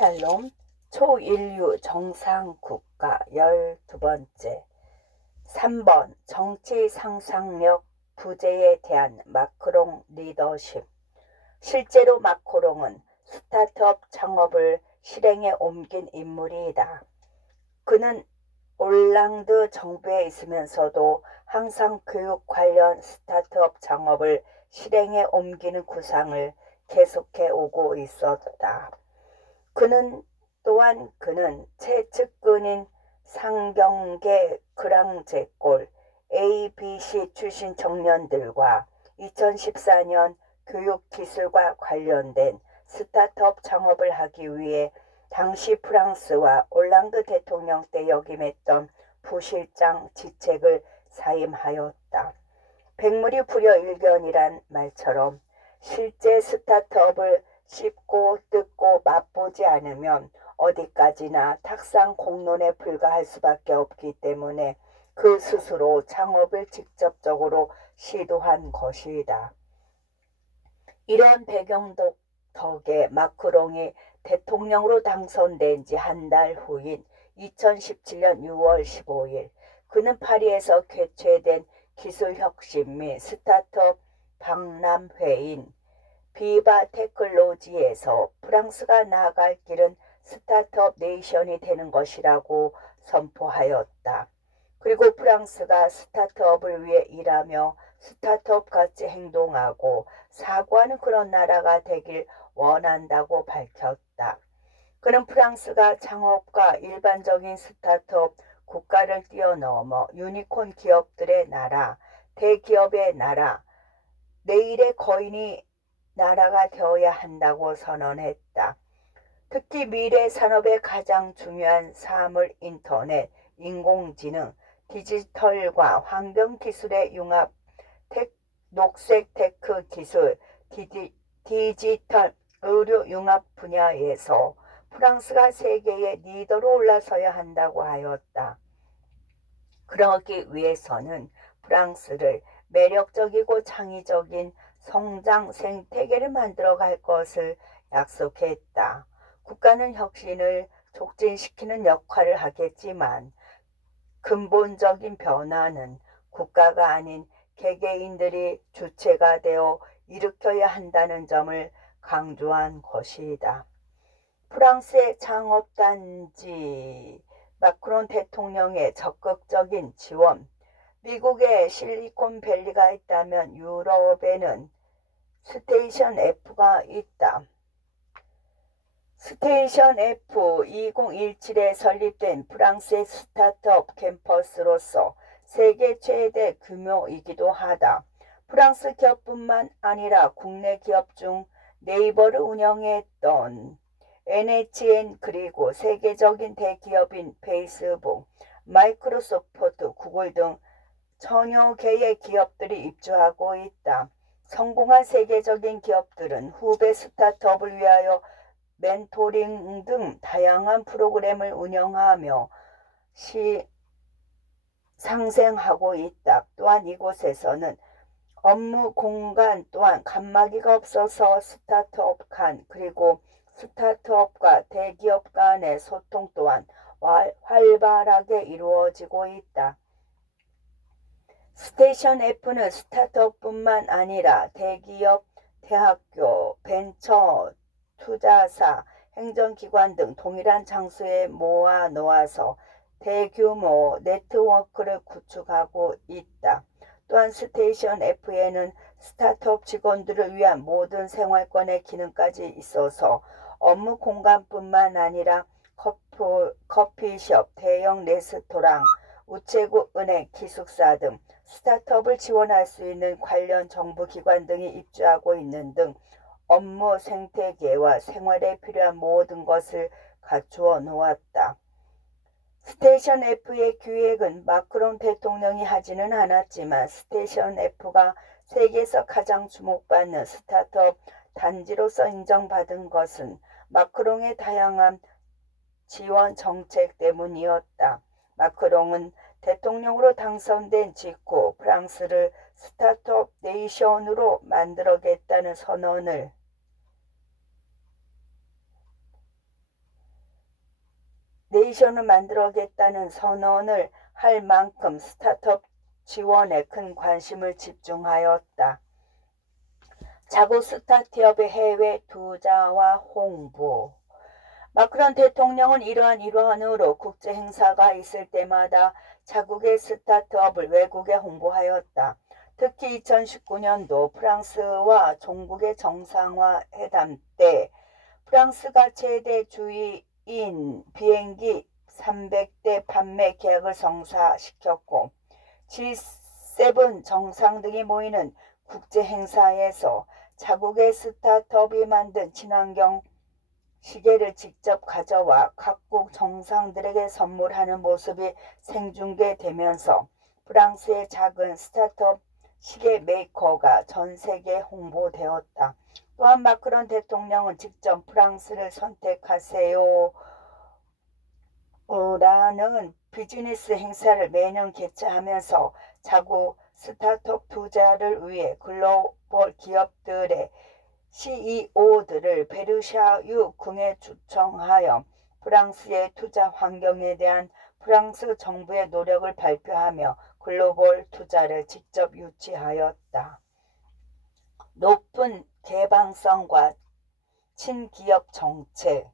샬롬 초인류 정상국가 12번째 3번 정치 상상력 부재에 대한 마크롱 리더십. 실제로 마크롱은 스타트업 창업을 실행에 옮긴 인물이다. 그는 올랑드 정부에 있으면서도 항상 교육 관련 스타트업 창업을 실행에 옮기는 구상을 계속해 오고 있었다. 그는 최측근인 상경계 그랑제골 ABC 출신 청년들과 2014년 교육기술과 관련된 스타트업 창업을 하기 위해 당시 프랑스와 올랑드 대통령 때 역임했던 부실장 직책을 사임하였다. 백물이 불여일견이란 말처럼 실제 스타트업을 씹고 뜯고 맛보지 않으면 어디까지나 탁상 공론에 불과할 수밖에 없기 때문에 그 스스로 창업을 직접적으로 시도한 것이다. 이러한 배경 덕에 마크롱이 대통령으로 당선된 지 한 달 후인 2017년 6월 15일 그는 파리에서 개최된 기술혁신 및 스타트업 박람회인 비바 테크놀로지에서 프랑스가 나아갈 길은 스타트업 네이션이 되는 것이라고 선포하였다. 그리고 프랑스가 스타트업을 위해 일하며 스타트업같이 행동하고 사고하는 그런 나라가 되길 원한다고 밝혔다. 그는 프랑스가 창업과 일반적인 스타트업 국가를 뛰어넘어 유니콘 기업들의 나라, 대기업의 나라, 내일의 거인이 나라가 되어야 한다고 선언했다. 특히 미래 산업의 가장 중요한 사물 인터넷, 인공지능, 디지털과 환경기술의 융합, 녹색 테크 기술, 디지털 의료 융합 분야에서 프랑스가 세계의 리더로 올라서야 한다고 하였다. 그러기 위해서는 프랑스를 매력적이고 창의적인 성장 생태계를 만들어갈 것을 약속했다. 국가는 혁신을 촉진시키는 역할을 하겠지만 근본적인 변화는 국가가 아닌 개개인들이 주체가 되어 일으켜야 한다는 점을 강조한 것이다. 프랑스의 창업단지 마크롱 대통령의 적극적인 지원, 미국에 실리콘밸리가 있다면 유럽에는 스테이션 F가 있다. 스테이션 F 2017에 설립된 프랑스의 스타트업 캠퍼스로서 세계 최대 규모이기도 하다. 프랑스 기업뿐만 아니라 국내 기업 중 네이버를 운영했던 NHN 그리고 세계적인 대기업인 페이스북, 마이크로소프트, 구글 등 천여 개의 기업들이 입주하고 있다. 성공한 세계적인 기업들은 후배 스타트업을 위하여 멘토링 등 다양한 프로그램을 운영하며 상생하고 있다. 또한 이곳에서는 업무 공간 또한 칸막이가 없어서 스타트업 간 그리고 스타트업과 대기업 간의 소통 또한 활발하게 이루어지고 있다. 스테이션 F는 스타트업뿐만 아니라 대기업, 대학교, 벤처, 투자사, 행정기관 등 동일한 장소에 모아 놓아서 대규모 네트워크를 구축하고 있다. 또한 스테이션 F에는 스타트업 직원들을 위한 모든 생활권의 기능까지 있어서 업무 공간뿐만 아니라 커피숍, 대형 레스토랑, 우체국, 은행, 기숙사 등 스타트업을 지원할 수 있는 관련 정부기관 등이 입주하고 있는 등 업무 생태계와 생활에 필요한 모든 것을 갖추어 놓았다. 스테이션 F의 기획은 마크롱 대통령이 하지는 않았지만 스테이션 F가 세계에서 가장 주목받는 스타트업 단지로서 인정받은 것은 마크롱의 다양한 지원 정책 때문이었다. 마크롱은 대통령으로 당선된 직후 프랑스를 스타트업 네이션으로 만들어겠다는 선언을 네이션을 만들어겠다는 선언을 할 만큼 스타트업 지원에 큰 관심을 집중하였다. 자국 스타트업의 해외 투자와 홍보. 마크론 대통령은 이러한 일환으로 국제 행사가 있을 때마다 자국의 스타트업을 외국에 홍보하였다. 특히 2019년도 프랑스와 종국의 정상화 회담 때 프랑스가 최대 주의인 비행기 300대 판매 계약을 성사시켰고 G7 정상 등이 모이는 국제 행사에서 자국의 스타트업이 만든 친환경 시계를 직접 가져와 각국 정상들에게 선물하는 모습이 생중계되면서 프랑스의 작은 스타트업 시계 메이커가 전 세계에 홍보되었다. 또한 마크론 대통령은 직접 프랑스를 선택하세요 라는 비즈니스 행사를 매년 개최하면서 자국 스타트업 투자를 위해 글로벌 기업들의 CEO들을 베르샤유 궁에 초청하여 프랑스의 투자 환경에 대한 프랑스 정부의 노력을 발표하며 글로벌 투자를 직접 유치하였다. 높은 개방성과 친기업 정책.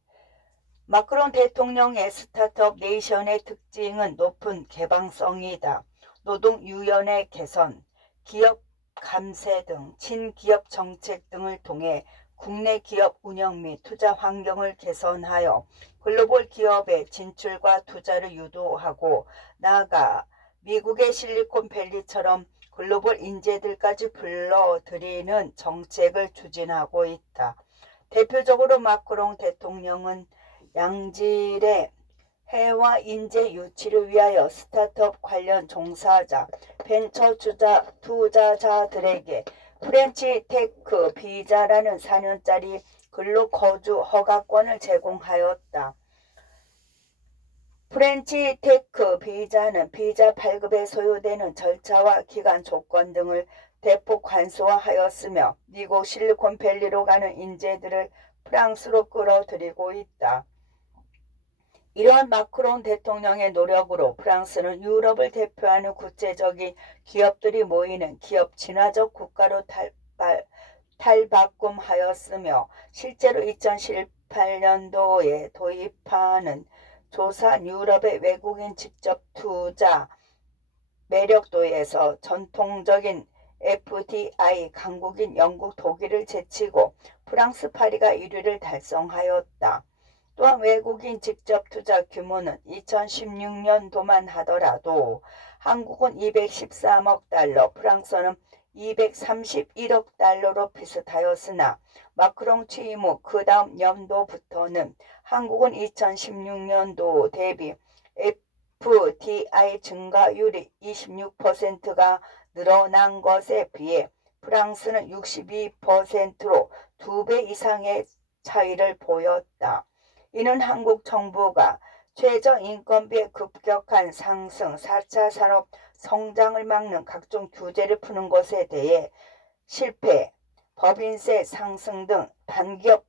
마크론 대통령의 스타트업 네이션의 특징은 높은 개방성이다. 노동 유연의 개선, 기업 감세 등 친기업 정책 등을 통해 국내 기업 운영 및 투자 환경을 개선하여 글로벌 기업의 진출과 투자를 유도하고 나아가 미국의 실리콘밸리처럼 글로벌 인재들까지 불러들이는 정책을 추진하고 있다. 대표적으로 마크롱 대통령은 양질의 해외 인재 유치를 위하여 스타트업 관련 종사자, 벤처 투자자들에게 프렌치 테크 비자라는 4년짜리 근로거주 허가권을 제공하였다. 프렌치 테크 비자는 비자 발급에 소요되는 절차와 기간 조건 등을 대폭 간소화하였으며 미국 실리콘밸리로 가는 인재들을 프랑스로 끌어들이고 있다. 이러한 마크롱 대통령의 노력으로 프랑스는 유럽을 대표하는 국제적인 기업들이 모이는 기업 친화적 국가로 탈바꿈하였으며 실제로 2018년도에 도입하는 조사 유럽의 외국인 직접 투자 매력도에서 전통적인 FDI 강국인 영국, 독일을 제치고 프랑스, 파리가 1위를 달성하였다. 또한 외국인 직접 투자 규모는 2016년도만 하더라도 한국은 213억 달러, 프랑스는 231억 달러로 비슷하였으나 마크롱 취임 후 그 다음 연도부터는 한국은 2016년도 대비 FDI 증가율이 26%가 늘어난 것에 비해 프랑스는 62%로 2배 이상의 차이를 보였다. 이는 한국 정부가 최저인건비의 급격한 상승, 4차 산업 성장을 막는 각종 규제를 푸는 것에 대해 실패, 법인세 상승 등 반기업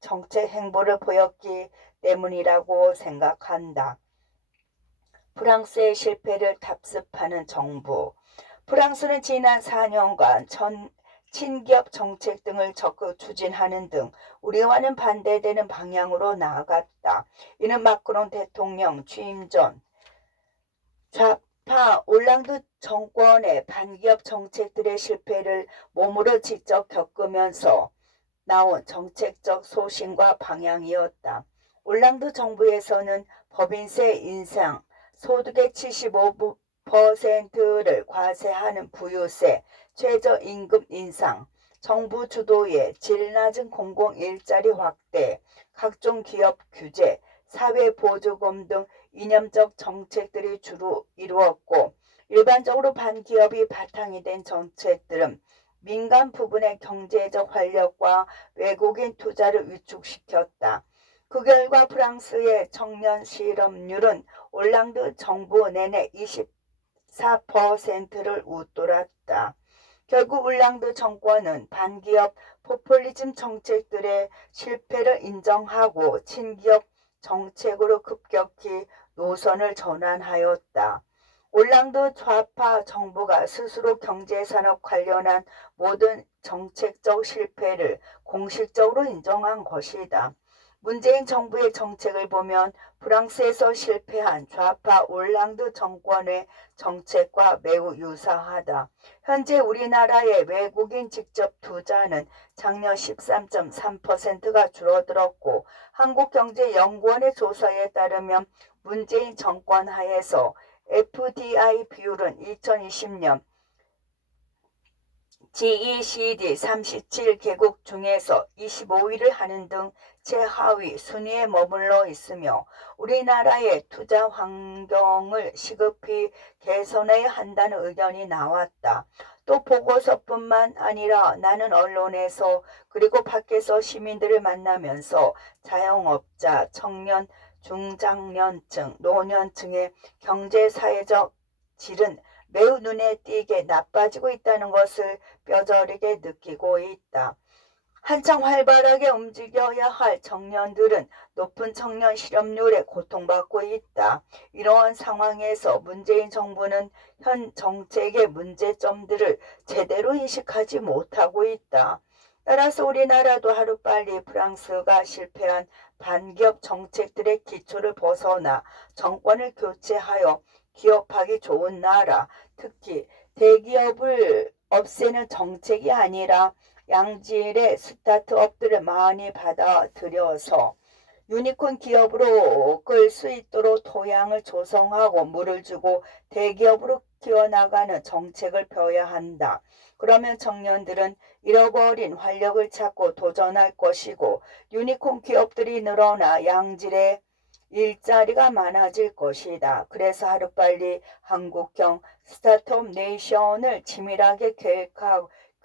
정책 행보를 보였기 때문이라고 생각한다. 프랑스의 실패를 답습하는 정부. 프랑스는 지난 4년간 친기업 정책 등을 적극 추진하는 등 우리와는 반대되는 방향으로 나아갔다. 이는 마크롱 대통령 취임 전 좌파 올랑드 정권의 반기업 정책들의 실패를 몸으로 직접 겪으면서 나온 정책적 소신과 방향이었다. 올랑드 정부에서는 법인세 인상, 소득의 75%를 과세하는 부유세, 최저임금 인상, 정부 주도의 질 낮은 공공일자리 확대, 각종 기업 규제, 사회보조금 등 이념적 정책들이 주로 이루었고 일반적으로 반기업이 바탕이 된 정책들은 민간 부분의 경제적 활력과 외국인 투자를 위축시켰다. 그 결과 프랑스의 청년 실업률은 올랑드 정부 내내 24%를 웃돌았다. 결국 올랑드 정권은 반기업 포퓰리즘 정책들의 실패를 인정하고 친기업 정책으로 급격히 노선을 전환하였다. 올랑드 좌파 정부가 스스로 경제산업 관련한 모든 정책적 실패를 공식적으로 인정한 것이다. 문재인 정부의 정책을 보면 프랑스에서 실패한 좌파 올랑드 정권의 정책과 매우 유사하다. 현재 우리나라의 외국인 직접 투자는 작년 13.3%가 줄어들었고 한국경제연구원의 조사에 따르면 문재인 정권 하에서 FDI 비율은 2020년 OECD 37개국 중에서 25위를 하는 등 최하위 순위에 머물러 있으며 우리나라의 투자 환경을 시급히 개선해야 한다는 의견이 나왔다. 또 보고서뿐만 아니라 나는 언론에서 그리고 밖에서 시민들을 만나면서 자영업자, 청년, 중장년층, 노년층의 경제사회적 질은 매우 눈에 띄게 나빠지고 있다는 것을 뼈저리게 느끼고 있다. 한창 활발하게 움직여야 할 청년들은 높은 청년 실업률에 고통받고 있다. 이러한 상황에서 문재인 정부는 현 정책의 문제점들을 제대로 인식하지 못하고 있다. 따라서 우리나라도 하루빨리 프랑스가 실패한 반기업 정책들의 기초를 벗어나 정권을 교체하여 기업하기 좋은 나라, 특히 대기업을 없애는 정책이 아니라 양질의 스타트업들을 많이 받아들여서 유니콘 기업으로 끌 수 있도록 토양을 조성하고 물을 주고 대기업으로 키워나가는 정책을 펴야 한다. 그러면 청년들은 잃어버린 활력을 찾고 도전할 것이고 유니콘 기업들이 늘어나 양질의 일자리가 많아질 것이다. 그래서 하루빨리 한국형 스타트업 네이션을 치밀하게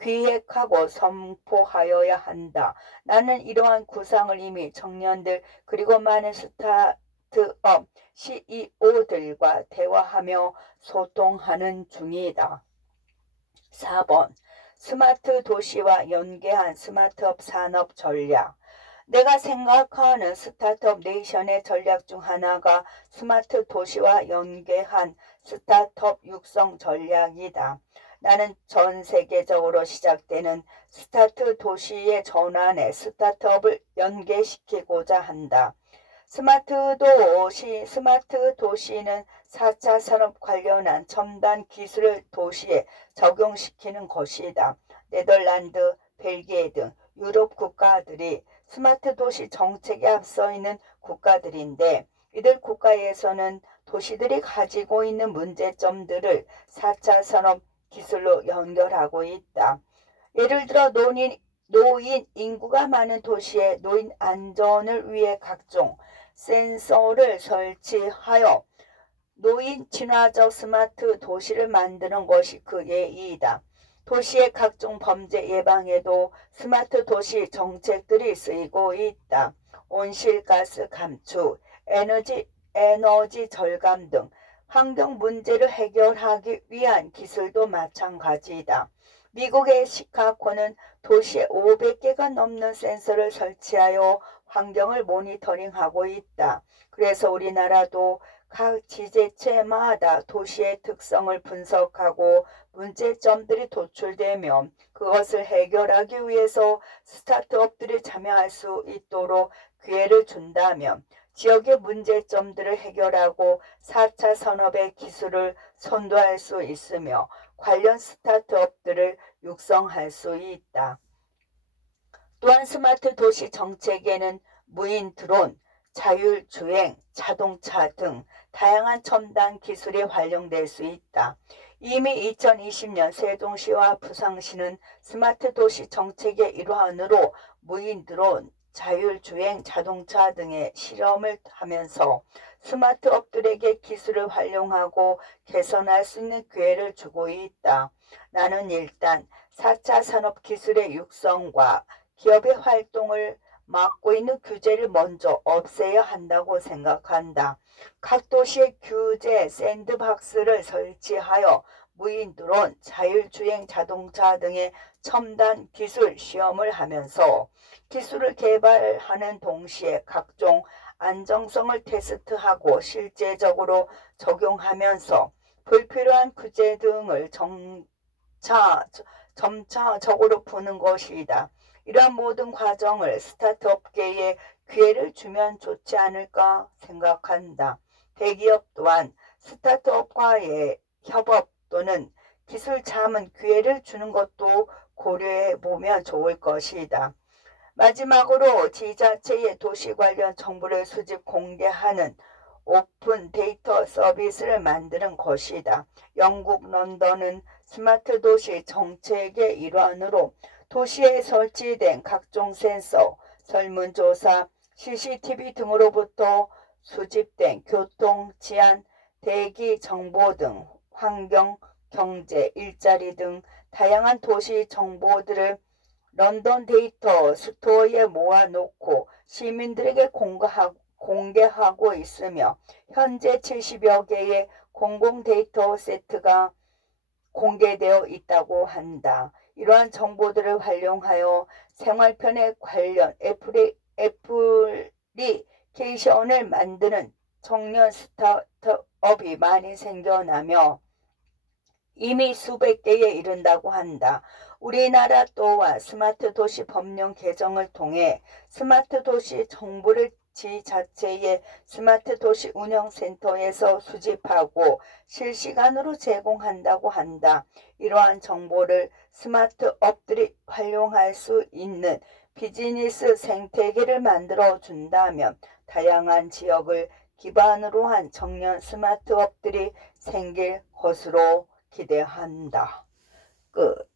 기획하고 선포하여야 한다. 나는 이러한 구상을 이미 청년들 그리고 많은 스타트업 CEO들과 대화하며 소통하는 중이다. 4번 스마트 도시와 연계한 스마트업 산업 전략. 내가 생각하는 스타트업 네이션의 전략 중 하나가 스마트 도시와 연계한 스타트업 육성 전략이다. 나는 전 세계적으로 시작되는 스타트 도시의 전환에 스타트업을 연계시키고자 한다. 스마트 도시는 4차 산업 관련한 첨단 기술을 도시에 적용시키는 것이다. 네덜란드, 벨기에 등 유럽 국가들이 스마트 도시 정책에 앞서 있는 국가들인데 이들 국가에서는 도시들이 가지고 있는 문제점들을 4차 산업 기술로 연결하고 있다. 예를 들어 노인 인구가 많은 도시에 노인 안전을 위해 각종 센서를 설치하여 노인 친화적 스마트 도시를 만드는 것이 그 예이다. 도시의 각종 범죄 예방에도 스마트 도시 정책들이 쓰이고 있다. 온실가스 감축, 에너지 절감 등 환경 문제를 해결하기 위한 기술도 마찬가지다. 미국의 시카고는 도시에 500개가 넘는 센서를 설치하여 환경을 모니터링하고 있다. 그래서 우리나라도 각 지자체마다 도시의 특성을 분석하고 문제점들이 도출되면 그것을 해결하기 위해서 스타트업들이 참여할 수 있도록 기회를 준다면 지역의 문제점들을 해결하고 4차 산업의 기술을 선도할 수 있으며 관련 스타트업들을 육성할 수 있다. 또한 스마트 도시 정책에는 무인 드론, 자율주행, 자동차 등 다양한 첨단 기술이 활용될 수 있다. 이미 2020년 세종시와 부산시는 스마트 도시 정책의 일환으로 무인 드론, 자율주행 자동차 등의 실험을 하면서 스마트업들에게 기술을 활용하고 개선할 수 있는 기회를 주고 있다. 나는 일단 4차 산업기술의 육성과 기업의 활동을 막고 있는 규제를 먼저 없애야 한다고 생각한다. 각 도시의 규제 샌드박스를 설치하여 무인 드론, 자율주행 자동차 등의 첨단 기술 시험을 하면서 기술을 개발하는 동시에 각종 안정성을 테스트하고 실제적으로 적용하면서 불필요한 규제 등을 점차적으로 푸는 것이다. 이러한 모든 과정을 스타트업계에 기회를 주면 좋지 않을까 생각한다. 대기업 또한 스타트업과의 협업 또는 기술 자문 기회를 주는 것도 고려해 보면 좋을 것이다. 마지막으로 지자체의 도시 관련 정보를 수집 공개하는 오픈 데이터 서비스를 만드는 것이다. 영국 런던은 스마트 도시 정책의 일환으로 도시에 설치된 각종 센서, 설문조사, CCTV 등으로부터 수집된 교통, 치안, 대기 정보 등 환경, 경제, 일자리 등 다양한 도시 정보들을 런던 데이터 스토어에 모아놓고 시민들에게 공개하고 있으며 현재 70여 개의 공공 데이터 세트가 공개되어 있다고 한다. 이러한 정보들을 활용하여 생활편에 관련 애플리케이션을 만드는 청년 스타트업이 많이 생겨나며 이미 수백 개에 이른다고 한다. 우리나라 또한 스마트 도시 법령 개정을 통해 스마트 도시 정보를 지자체의 스마트 도시 운영센터에서 수집하고 실시간으로 제공한다고 한다. 이러한 정보를 스마트업들이 활용할 수 있는 비즈니스 생태계를 만들어 준다면 다양한 지역을 기반으로 한 청년 스마트업들이 생길 것으로 기대한다. 끝.